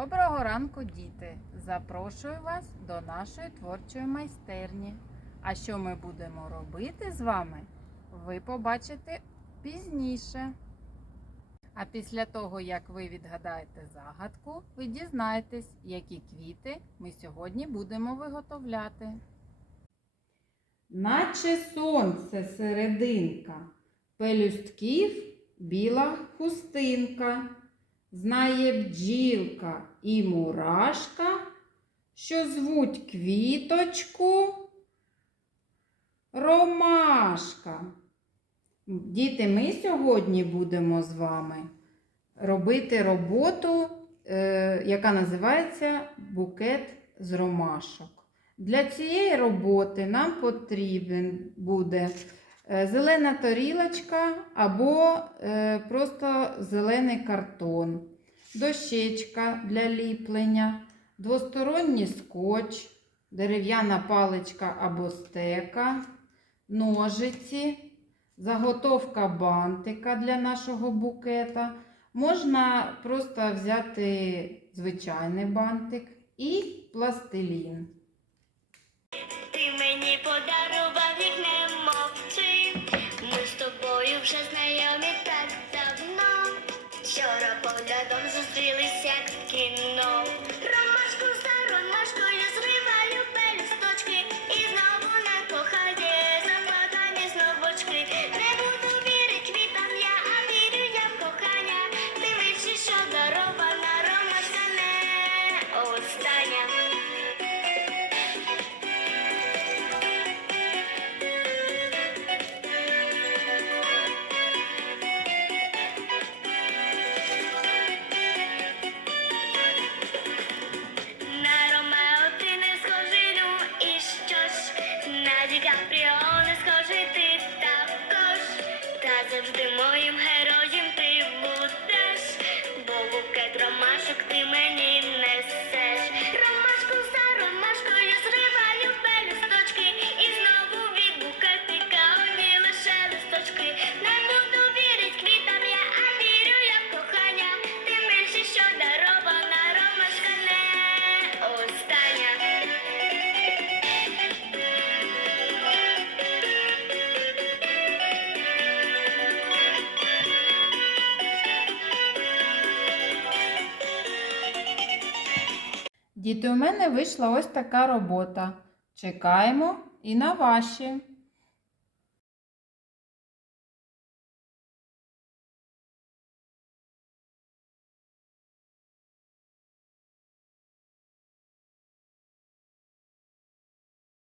Доброго ранку, діти! Запрошую вас до нашої творчої майстерні. А що ми будемо робити з вами, ви побачите пізніше. А після того, як ви відгадаєте загадку, ви дізнаєтесь, які квіти ми сьогодні будемо виготовляти. Наче сонце серединка, пелюстків біла хустинка. Знає бджілка і мурашка, що звуть квіточку ромашка. Діти, ми сьогодні будемо з вами робити роботу, е, яка називається букет з ромашок. Для цієї роботи нам потрібен буде зелена тарілочка або е, просто зелений картон, дощечка для ліплення, двосторонній скотч, дерев'яна паличка або стека, ножиці, заготовка бантика для нашого букета. Можна просто взяти звичайний бантик і пластилін. Ти мені подарував їх вже знайомі так давно. Вчора поглядом зустрілися як в кіно. อย่างเดีย Діти, у мене вийшла ось така робота. Чекаємо і на ваші.